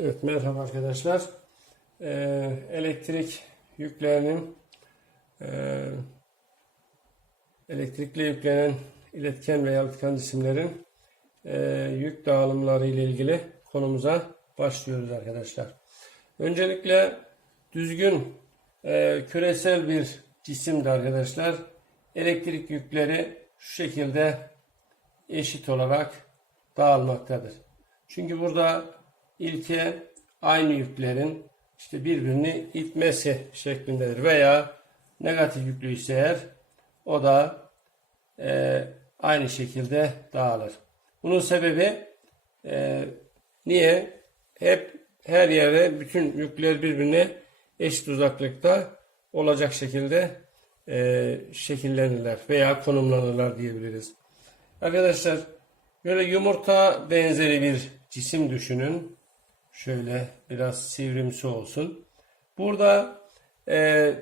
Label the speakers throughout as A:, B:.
A: Evet merhaba arkadaşlar. Ee, elektrik yüklerinin e, elektrikle yüklenen iletken ve yalıtkan cisimlerin e, yük dağılımları ile ilgili konumuza başlıyoruz arkadaşlar. Öncelikle düzgün e, küresel bir cisimde arkadaşlar elektrik yükleri şu şekilde eşit olarak dağılmaktadır. Çünkü burada ilke aynı yüklerin işte birbirini itmesi şeklindedir veya negatif yüklü ise eğer o da e, aynı şekilde dağılır. Bunun sebebi e, niye? Hep her yere bütün yükler birbirine eşit uzaklıkta olacak şekilde e, şekillenirler veya konumlanırlar diyebiliriz. Arkadaşlar böyle yumurta benzeri bir cisim düşünün. Şöyle biraz sivrimsi olsun. Burada e,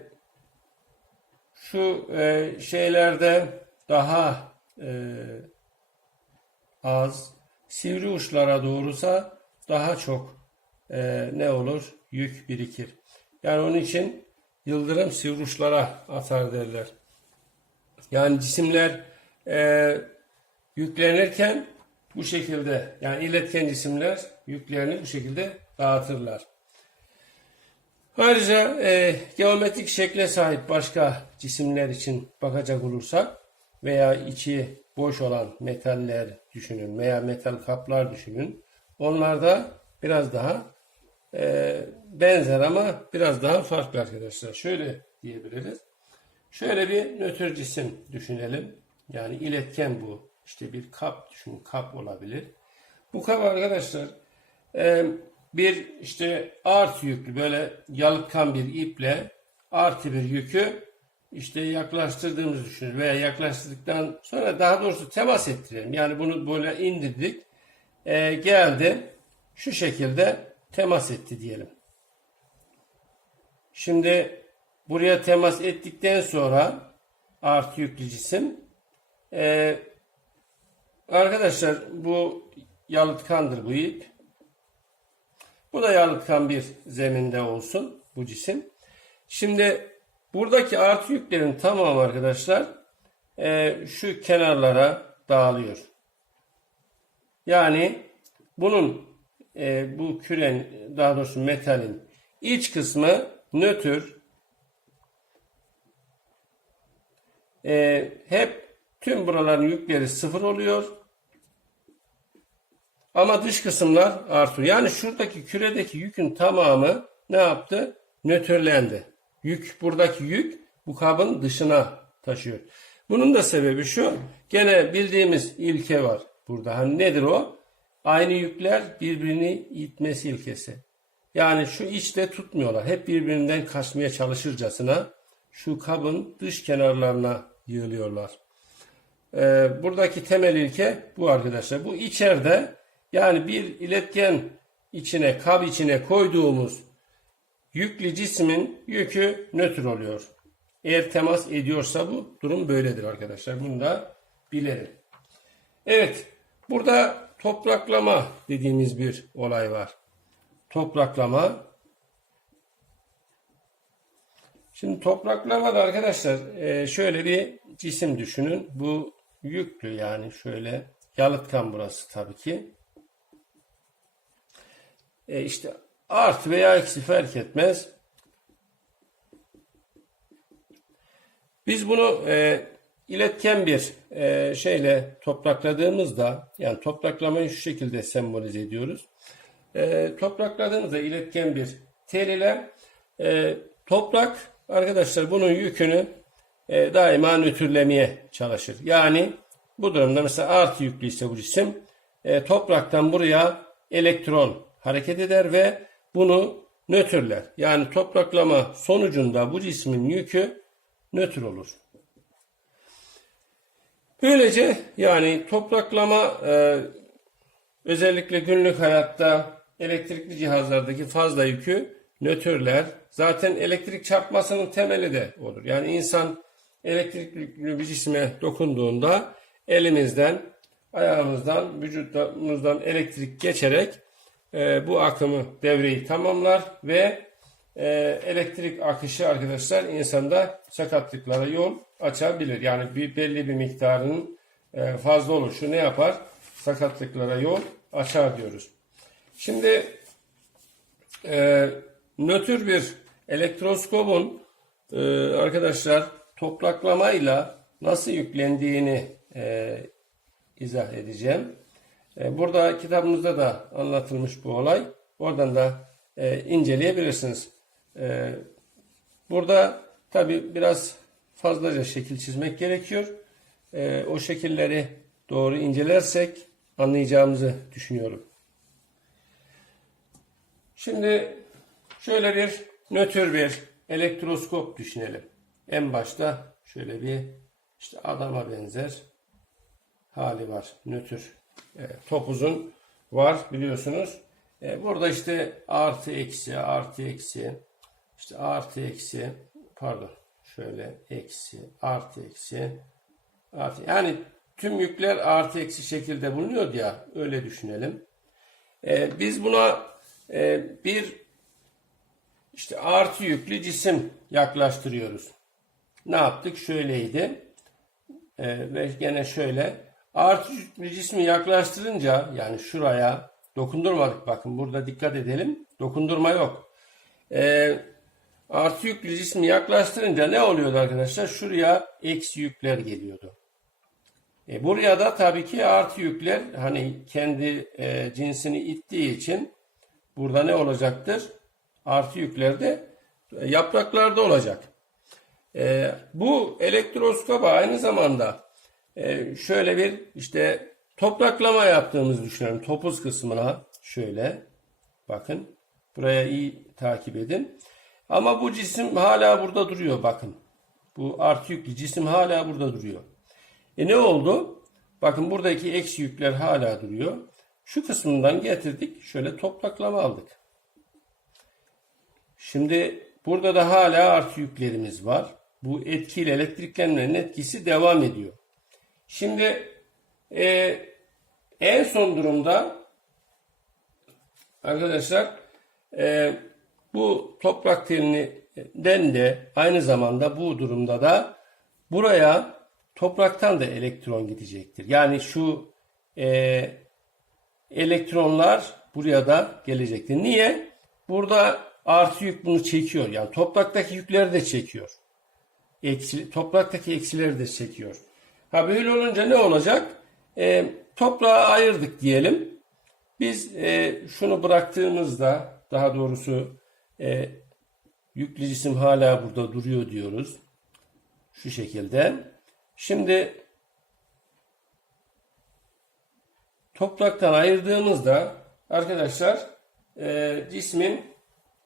A: şu e, şeylerde daha e, az, sivri uçlara doğrusa daha çok e, ne olur? Yük birikir. Yani onun için yıldırım sivri uçlara atar derler. Yani cisimler e, yüklenirken bu şekilde yani iletken cisimler yüklerini bu şekilde dağıtırlar. Ayrıca e, geometrik şekle sahip başka cisimler için bakacak olursak veya içi boş olan metaller düşünün veya metal kaplar düşünün. Onlarda biraz daha e, benzer ama biraz daha farklı arkadaşlar. Şöyle diyebiliriz. Şöyle bir nötr cisim düşünelim. Yani iletken bu. İşte bir kap düşünün. Kap olabilir. Bu kap arkadaşlar e, bir işte artı yüklü böyle yalıtkan bir iple artı bir yükü işte yaklaştırdığımızı düşünün veya yaklaştırdıktan sonra daha doğrusu temas ettirelim. Yani bunu böyle indirdik. E, geldi şu şekilde temas etti diyelim. Şimdi buraya temas ettikten sonra artı yüklü cisim e, arkadaşlar bu yalıtkandır bu ip. Bu da yalıtkan bir zeminde olsun bu cisim. Şimdi buradaki artı yüklerin tamamı arkadaşlar e, şu kenarlara dağılıyor. Yani bunun e, bu küren daha doğrusu metalin iç kısmı nötr e, hep tüm buraların yükleri sıfır oluyor. Ama dış kısımlar artıyor. Yani şuradaki küredeki yükün tamamı ne yaptı? Nötrlendi. Yük buradaki yük bu kabın dışına taşıyor. Bunun da sebebi şu. Gene bildiğimiz ilke var burada. Hani nedir o? Aynı yükler birbirini itmesi ilkesi. Yani şu içte tutmuyorlar. Hep birbirinden kaçmaya çalışırcasına şu kabın dış kenarlarına yığılıyorlar. Ee, buradaki temel ilke bu arkadaşlar. Bu içeride yani bir iletken içine, kab içine koyduğumuz yüklü cismin yükü nötr oluyor. Eğer temas ediyorsa bu durum böyledir arkadaşlar. Bunu da bilelim. Evet. Burada topraklama dediğimiz bir olay var. Topraklama. Şimdi topraklama da arkadaşlar e, şöyle bir cisim düşünün. Bu yüklü yani şöyle yalıtkan burası tabii ki. E işte artı veya eksi fark etmez. Biz bunu e, iletken bir e, şeyle toprakladığımızda yani topraklamayı şu şekilde sembolize ediyoruz. E, toprakladığımızda iletken bir tel ile e, toprak arkadaşlar bunun yükünü e, daima nötrlemeye çalışır. Yani bu durumda mesela artı yüklü ise bu cisim e, topraktan buraya elektron hareket eder ve bunu nötrler. Yani topraklama sonucunda bu cismin yükü nötr olur. Böylece yani topraklama e, özellikle günlük hayatta elektrikli cihazlardaki fazla yükü nötrler. Zaten elektrik çarpmasının temeli de olur. Yani insan elektrikli bir cisme dokunduğunda elimizden, ayağımızdan, vücudumuzdan elektrik geçerek e, bu akımı devreyi tamamlar ve e, elektrik akışı arkadaşlar insanda sakatlıklara yol açabilir. Yani bir belli bir miktarının e, fazla oluşu ne yapar? Sakatlıklara yol açar diyoruz. Şimdi e, nötr bir elektroskopun e, arkadaşlar topraklamayla nasıl yüklendiğini e, izah edeceğim. E, burada kitabımızda da anlatılmış bu olay. Oradan da e, inceleyebilirsiniz. E, burada tabi biraz fazlaca şekil çizmek gerekiyor. E, o şekilleri doğru incelersek anlayacağımızı düşünüyorum. Şimdi şöyle bir nötr bir elektroskop düşünelim. En başta şöyle bir işte adama benzer hali var. Nötr e, topuzun var biliyorsunuz. E, burada işte artı eksi artı eksi işte artı eksi pardon şöyle eksi artı eksi artı yani tüm yükler artı eksi şekilde bulunuyor ya öyle düşünelim. E, biz buna e, bir işte artı yüklü cisim yaklaştırıyoruz. Ne yaptık? Şöyleydi. E, ve gene şöyle. Artı yüklü cismi yaklaştırınca yani şuraya dokundurmadık. Bakın burada dikkat edelim. Dokundurma yok. E, artı yüklü cismi yaklaştırınca ne oluyordu arkadaşlar? Şuraya eksi yükler geliyordu. E, buraya da tabii ki artı yükler hani kendi e, cinsini ittiği için burada ne olacaktır? Artı yükler de e, yapraklarda olacak. E, bu elektroskop aynı zamanda e, şöyle bir işte topraklama yaptığımızı düşünelim. Topuz kısmına şöyle bakın buraya iyi takip edin. Ama bu cisim hala burada duruyor bakın. Bu artı yüklü cisim hala burada duruyor. E ne oldu? Bakın buradaki eksi yükler hala duruyor. Şu kısmından getirdik. Şöyle topraklama aldık. Şimdi burada da hala artı yüklerimiz var. Bu etkiyle elektriklenmenin etkisi devam ediyor. Şimdi e, en son durumda arkadaşlar e, bu toprak telinden de aynı zamanda bu durumda da buraya topraktan da elektron gidecektir. Yani şu e, elektronlar buraya da gelecektir. Niye? Burada artı yük bunu çekiyor. Yani topraktaki yükleri de çekiyor. Eksi, topraktaki eksileri de çekiyor. Ha böyle olunca ne olacak? E, toprağı ayırdık diyelim. Biz e, şunu bıraktığımızda daha doğrusu e, yüklü cisim hala burada duruyor diyoruz. Şu şekilde. Şimdi topraktan ayırdığımızda arkadaşlar e, cismin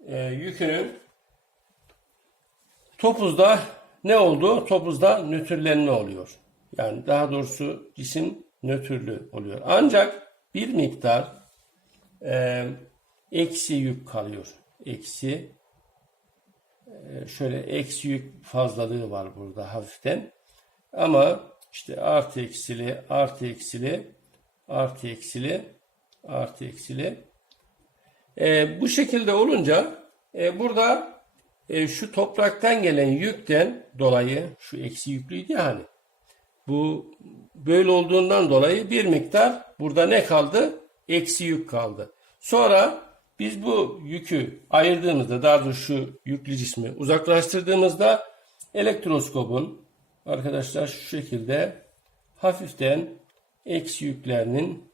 A: e, yükünün topuzda ne oldu? Topuzda nötrlenme oluyor. Yani daha doğrusu cisim nötrlü oluyor. Ancak bir miktar e, eksi yük kalıyor. Eksi e, şöyle eksi yük fazlalığı var burada hafiften. Ama işte artı eksili, artı eksili, artı eksili, artı eksili. E, bu şekilde olunca e, burada e, şu topraktan gelen yükten dolayı şu eksi yüklüydü ya hani. Bu böyle olduğundan dolayı bir miktar burada ne kaldı? Eksi yük kaldı. Sonra biz bu yükü ayırdığımızda daha doğrusu şu yüklü cismi uzaklaştırdığımızda elektroskopun arkadaşlar şu şekilde hafiften eksi yüklerinin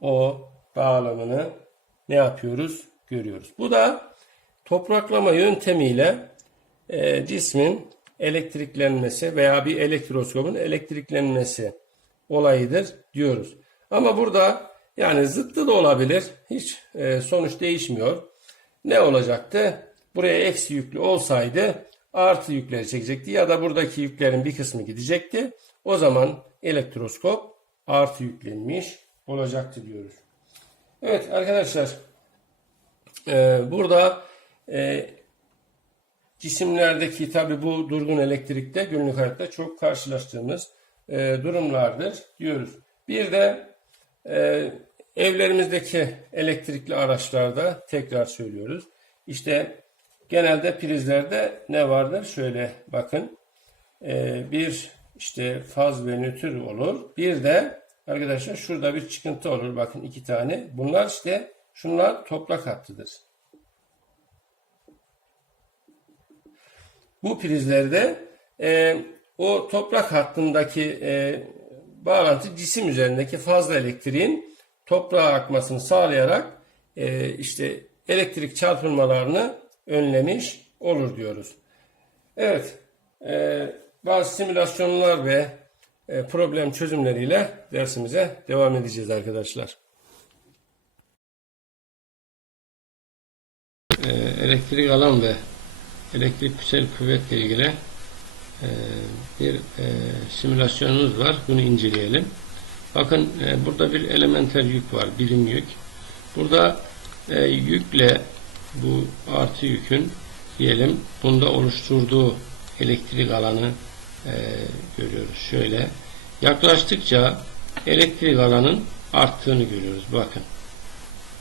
A: o dağılımını ne yapıyoruz? Görüyoruz. Bu da topraklama yöntemiyle e, cismin elektriklenmesi veya bir elektroskopun elektriklenmesi olayıdır diyoruz. Ama burada yani zıttı da olabilir. Hiç e, sonuç değişmiyor. Ne olacaktı? Buraya eksi yüklü olsaydı artı yükleri çekecekti ya da buradaki yüklerin bir kısmı gidecekti. O zaman elektroskop artı yüklenmiş olacaktı diyoruz. Evet arkadaşlar e, burada e, cisimlerdeki tabi bu durgun elektrikte günlük hayatta çok karşılaştığımız e, durumlardır diyoruz. Bir de e, Evlerimizdeki elektrikli araçlarda tekrar söylüyoruz. İşte genelde prizlerde ne vardır? Şöyle bakın. Ee, bir işte faz ve nötr olur. Bir de arkadaşlar şurada bir çıkıntı olur. Bakın iki tane. Bunlar işte şunlar toprak hattıdır. Bu prizlerde e, o toprak hattındaki e, bağlantı cisim üzerindeki fazla elektriğin toprağa akmasını sağlayarak e, işte elektrik çarpılmalarını önlemiş olur diyoruz. Evet, e, bazı simülasyonlar ve e, problem çözümleriyle dersimize devam edeceğiz arkadaşlar. E, elektrik alan ve elektriksel kuvvetle ilgili e, bir e, simülasyonumuz var. Bunu inceleyelim. Bakın e, burada bir elementer yük var. Birim yük. Burada e, yükle bu artı yükün diyelim bunda oluşturduğu elektrik alanı görüyoruz. Şöyle yaklaştıkça elektrik alanın arttığını görüyoruz. Bakın.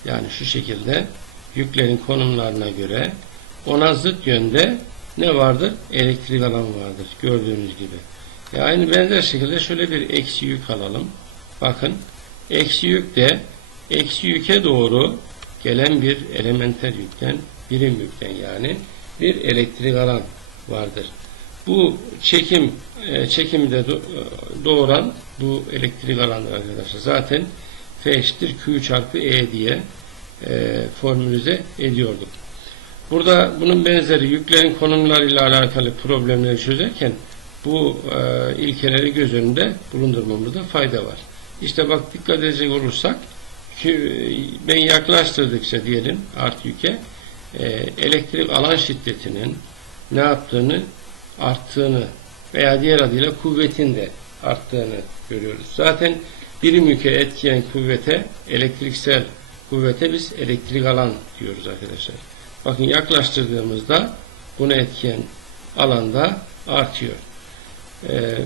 A: Yani şu şekilde yüklerin konumlarına göre ona zıt yönde ne vardır? Elektrik alan vardır. Gördüğünüz gibi. Yani benzer şekilde şöyle bir eksi yük alalım. Bakın. Eksi yük de eksi yüke doğru gelen bir elementer yükten, birim yükten yani bir elektrik alan vardır. Bu çekim e, çekimi de doğuran bu elektrik alandır arkadaşlar. Zaten F eşittir Q çarpı E diye e, formülize ediyorduk. Burada bunun benzeri yüklerin konumlarıyla alakalı problemleri çözerken bu e, ilkeleri göz önünde bulundurmamızda fayda var. İşte bak dikkat edecek olursak ben yaklaştırdıkça diyelim art yüke e, elektrik alan şiddetinin ne yaptığını arttığını veya diğer adıyla kuvvetin de arttığını görüyoruz. Zaten birim yüke etkiyen kuvvete elektriksel kuvvete biz elektrik alan diyoruz arkadaşlar. Bakın yaklaştırdığımızda bunu etkiyen alanda artıyor. Ee,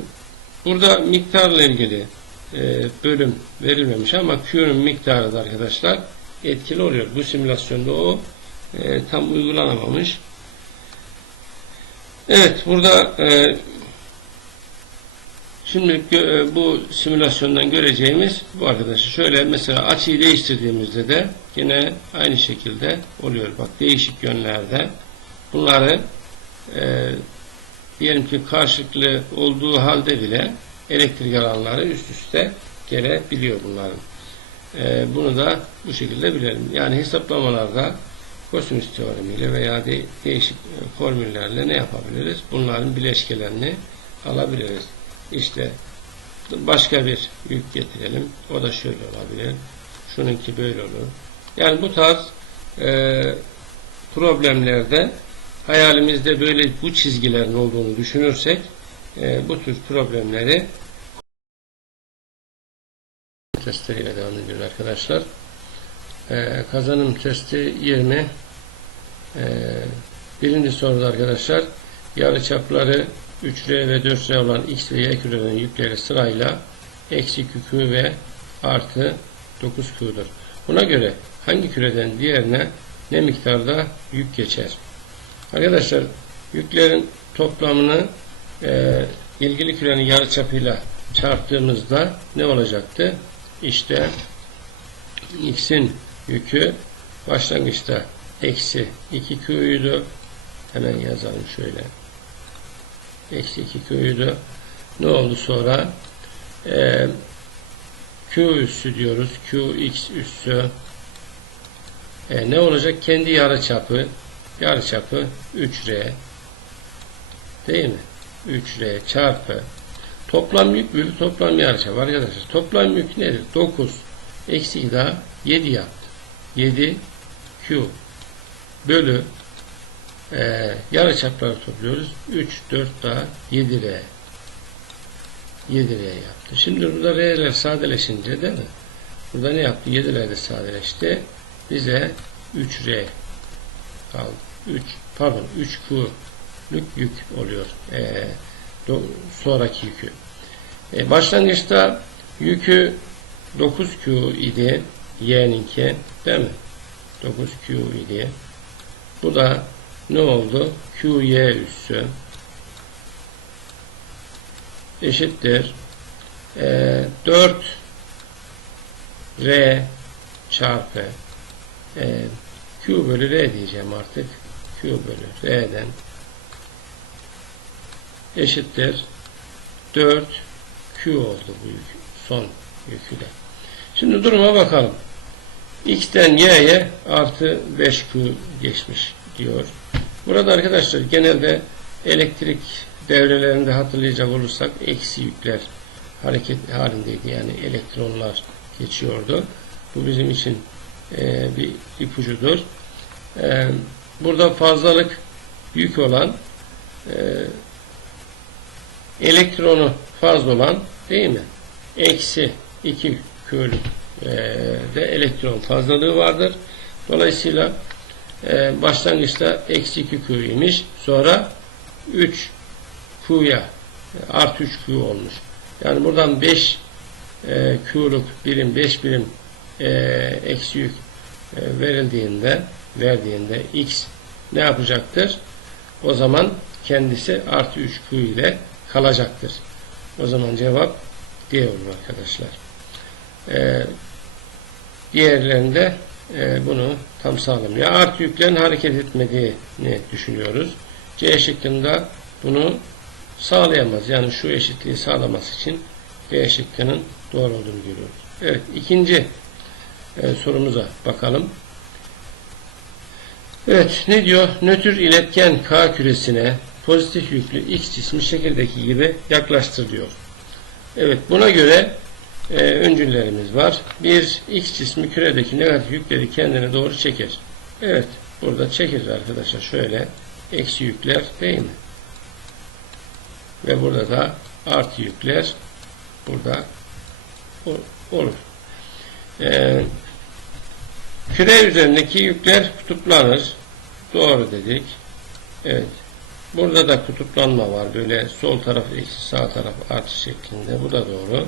A: burada miktarla ilgili e, bölüm verilmemiş ama Q'nun miktarı da arkadaşlar etkili oluyor. Bu simülasyonda o e, tam uygulanamamış. Evet burada e, şimdi e, bu simülasyondan göreceğimiz bu arkadaşlar. Şöyle mesela açıyı değiştirdiğimizde de yine aynı şekilde oluyor. Bak değişik yönlerde bunları e, diyelim ki karşılıklı olduğu halde bile elektrik alanları üst üste gelebiliyor bunların. E, bunu da bu şekilde bilelim. Yani hesaplamalarda kosinüs teoremiyle veya de, değişik formüllerle ne yapabiliriz? Bunların bileşkelerini alabiliriz. İşte başka bir yük getirelim. O da şöyle olabilir. Şununki böyle olur. Yani bu tarz e, problemlerde hayalimizde böyle bu çizgilerin olduğunu düşünürsek e, bu tür problemleri testleriyle devam ediyoruz arkadaşlar. E, kazanım testi 20 e, birinci soruda arkadaşlar yarı çapları 3R ve 4R olan X ve Y kürelerin yükleri sırayla eksi Q ve artı 9Q'dur. Buna göre hangi küreden diğerine ne miktarda yük geçer? Arkadaşlar yüklerin toplamını e, ilgili kürenin yarıçapıyla çarptığımızda ne olacaktı? İşte x'in yükü başlangıçta eksi 2 q'ydu. Hemen yazalım şöyle. Eksi 2 q'ydu. Ne oldu sonra? Ee, q üssü diyoruz. qx üssü. Ee, ne olacak? Kendi yarıçapı yarıçapı 3r değil mi? 3R çarpı toplam yük bölü toplam yarıçap arkadaşlar. Toplam yük nedir? 9 eksi daha 7 yaptı. 7 Q bölü e, yarıçapları topluyoruz. 3, 4 daha 7 R 7 R yaptı. Şimdi burada R'ler sadeleşince değil mi? Burada ne yaptı? 7'ler de sadeleşti. Bize 3 R kaldı. 3 pardon 3 Q lük yük oluyor. E, sonraki yükü. E, başlangıçta yükü 9Q idi. Y'ninki değil mi? 9Q idi. Bu da ne oldu? QY üssü eşittir. Ee, 4 R çarpı e, Q bölü R diyeceğim artık. Q bölü R'den eşittir 4 Q oldu bu yük, son yükü de. Şimdi duruma bakalım. X'ten Y'ye artı 5Q geçmiş diyor. Burada arkadaşlar genelde elektrik devrelerinde hatırlayacak olursak eksi yükler hareket halindeydi. Yani elektronlar geçiyordu. Bu bizim için e, bir ipucudur. E, burada fazlalık yük olan e, elektronu fazla olan değil mi? Eksi 2 Q'lük e, de elektron fazlalığı vardır. Dolayısıyla e, başlangıçta eksi 2 Q imiş. Sonra 3 Q'ya artı 3 Q olmuş. Yani buradan 5 e, birim 5 birim e, eksi yük e, verildiğinde verdiğinde X ne yapacaktır? O zaman kendisi artı 3 Q ile kalacaktır. O zaman cevap D olur arkadaşlar. E, diğerlerinde e, bunu tam sağlamıyor. Artı yüklerin hareket etmediğini düşünüyoruz. C şıkkında bunu sağlayamaz. Yani şu eşitliği sağlaması için B şıkkının doğru olduğunu görüyoruz. Evet ikinci e, sorumuza bakalım. Evet ne diyor? Nötr iletken K küresine pozitif yüklü X cismi şekildeki gibi yaklaştır diyor. Evet buna göre e, öncüllerimiz var. Bir X cismi küredeki negatif yükleri kendine doğru çeker. Evet burada çekir arkadaşlar şöyle eksi yükler değil mi? Ve burada da artı yükler burada olur. Ee, küre üzerindeki yükler kutuplanır. Doğru dedik. Evet. Burada da kutuplanma var. Böyle sol taraf eksi sağ taraf artı şeklinde. Bu da doğru.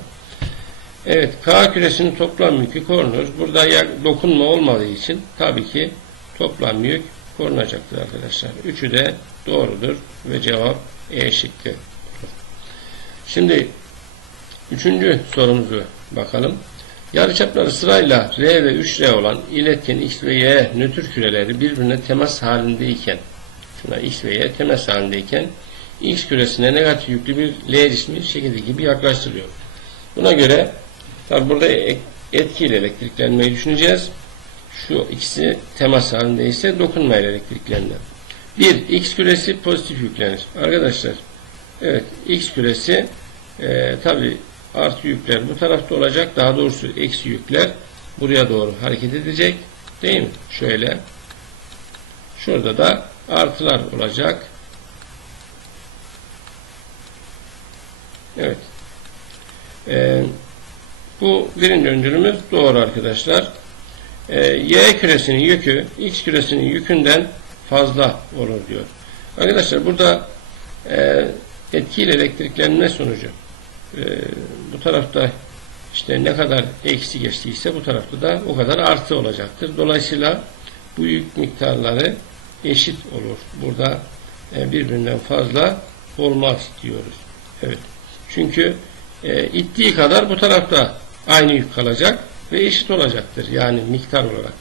A: Evet. K küresinin toplam yükü korunur. Burada dokunma olmadığı için tabii ki toplam yük korunacaktır arkadaşlar. Üçü de doğrudur ve cevap E şıkkı. Şimdi üçüncü sorumuzu bakalım. Yarıçapları sırayla R ve 3R olan iletken X ve Y nötr küreleri birbirine temas halindeyken şuna X ve Y temas halindeyken X küresine negatif yüklü bir L cismi şekilde gibi yaklaştırıyor. Buna göre tabi burada etkiyle elektriklenmeyi düşüneceğiz. Şu ikisi temas halindeyse dokunmayla elektriklenme. Bir, X küresi pozitif yüklenir. Arkadaşlar evet X küresi e, tabi artı yükler bu tarafta olacak. Daha doğrusu eksi yükler buraya doğru hareket edecek. Değil mi? Şöyle. Şurada da artılar olacak. Evet. Ee, bu birinci öncülümüz doğru arkadaşlar. Ee, y küresinin yükü x küresinin yükünden fazla olur diyor. Arkadaşlar burada e, etkiyle elektriklenme sonucu e, bu tarafta işte ne kadar eksi geçtiyse bu tarafta da o kadar artı olacaktır. Dolayısıyla bu yük miktarları eşit olur. Burada e, birbirinden fazla olmaz diyoruz. Evet. Çünkü e, ittiği kadar bu tarafta aynı yük kalacak ve eşit olacaktır. Yani miktar olarak.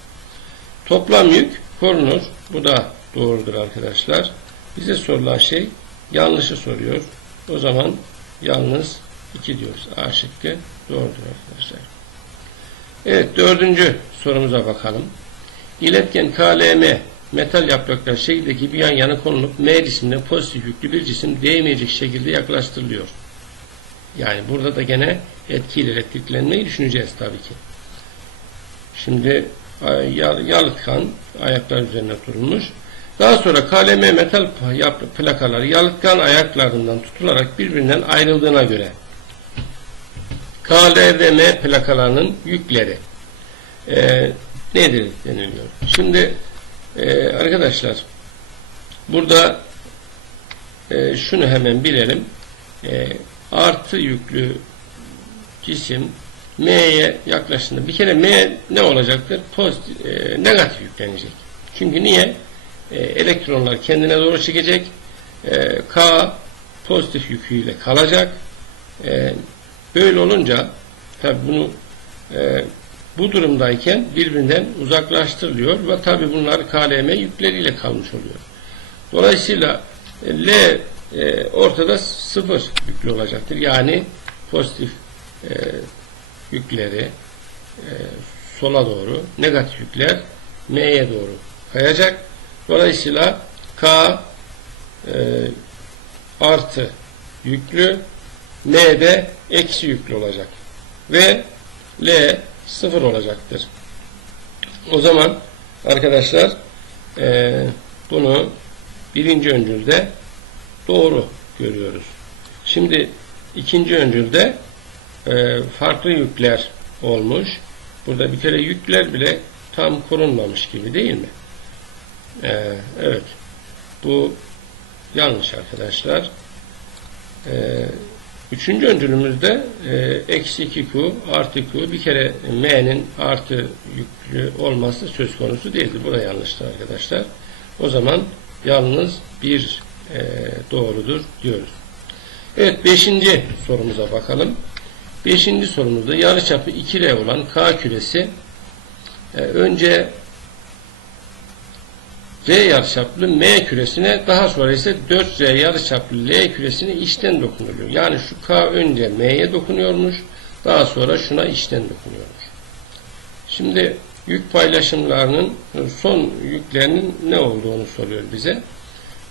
A: Toplam yük korunur. Bu da doğrudur arkadaşlar. Bize sorulan şey yanlışı soruyor. O zaman yalnız 2 diyoruz. A şıkkı doğrudur arkadaşlar. Evet dördüncü sorumuza bakalım. İletken KLM metal yapraklar şekildeki bir yan yana konulup M cisimine pozitif yüklü bir cisim değmeyecek şekilde yaklaştırılıyor. Yani burada da gene etkili elektriklenmeyi düşüneceğiz tabii ki. Şimdi yalıtkan ayaklar üzerine oturulmuş. Daha sonra KLM metal plakaları yalıtkan ayaklarından tutularak birbirinden ayrıldığına göre KLDM plakalarının yükleri e, nedir deniliyor. Şimdi e, arkadaşlar burada e, şunu hemen bilelim. E, artı yüklü cisim M'ye yaklaştığında bir kere M ne olacaktır? Pozitif, e, negatif yüklenecek. Çünkü niye? E, elektronlar kendine doğru çekecek. E, K pozitif yüküyle kalacak. E, böyle olunca tabi bunu e, bu durumdayken birbirinden uzaklaştırılıyor ve tabi bunlar KLM yükleriyle kalmış oluyor. Dolayısıyla e, L e, ortada sıfır yüklü olacaktır. Yani pozitif e, yükleri e, sola doğru, negatif yükler M'ye doğru kayacak. Dolayısıyla K e, artı yüklü, M de eksi yüklü olacak. Ve L sıfır olacaktır. O zaman arkadaşlar e, bunu birinci öncülde doğru görüyoruz. Şimdi ikinci öncülde e, farklı yükler olmuş. Burada bir kere yükler bile tam korunmamış gibi değil mi? E, evet. Bu yanlış arkadaşlar. E, üçüncü öncülümüzde e, eksi 2Q artı Q bir kere M'nin artı yüklü olması söz konusu değildir. Bu da yanlıştır arkadaşlar. O zaman yalnız bir e, doğrudur diyoruz. Evet beşinci sorumuza bakalım. Beşinci sorumuzda yarıçapı 2R olan K küresi e, önce R yarıçaplı M küresine daha sonra ise 4R yarıçaplı L küresine içten dokunuluyor. Yani şu K önce M'ye dokunuyormuş daha sonra şuna içten dokunuyormuş. Şimdi yük paylaşımlarının son yüklerinin ne olduğunu soruyor bize.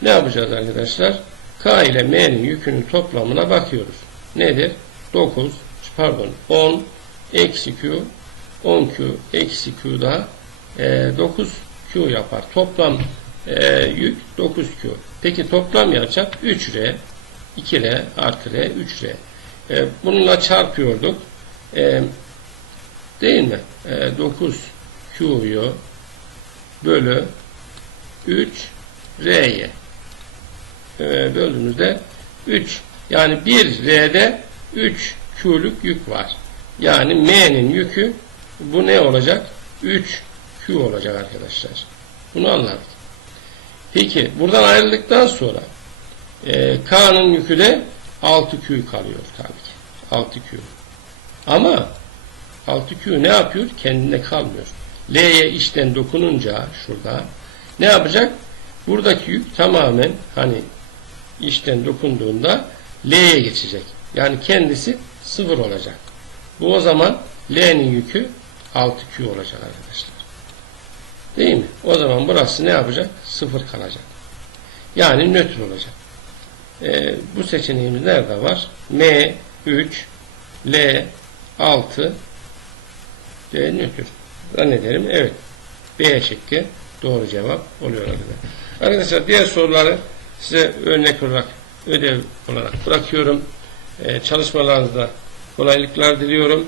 A: Ne yapacağız arkadaşlar? K ile M'nin yükünün toplamına bakıyoruz. Nedir? 9 pardon 10 eksi Q 10Q eksi Q da e, 9Q yapar. Toplam e, yük 9Q. Peki toplam yarıçap 3R 2R artı R 3R. E, bununla çarpıyorduk. E, değil mi? E, 9Q'yu bölü 3 R'ye e, böldüğümüzde 3 yani 1 R'de 3 Q'luk yük var. Yani M'nin yükü bu ne olacak? 3 Q olacak arkadaşlar. Bunu anladık. Peki buradan ayrıldıktan sonra e, K'nın yükü de 6Q kalıyor tabii ki. 6Q. Ama 6Q ne yapıyor? Kendine kalmıyor. L'ye içten dokununca şurada ne yapacak? Buradaki yük tamamen hani içten dokunduğunda L'ye geçecek. Yani kendisi sıfır olacak. Bu o zaman L'nin yükü 6Q olacak arkadaşlar. Değil mi? O zaman burası ne yapacak? Sıfır kalacak. Yani nötr olacak. Ee, bu seçeneğimiz nerede var? M 3 L 6 D nötr. Zannederim evet. B şekli doğru cevap oluyor. Arkadaşlar diğer soruları size örnek olarak ödev olarak bırakıyorum. Ee, çalışmalarınızda kolaylıklar diliyorum.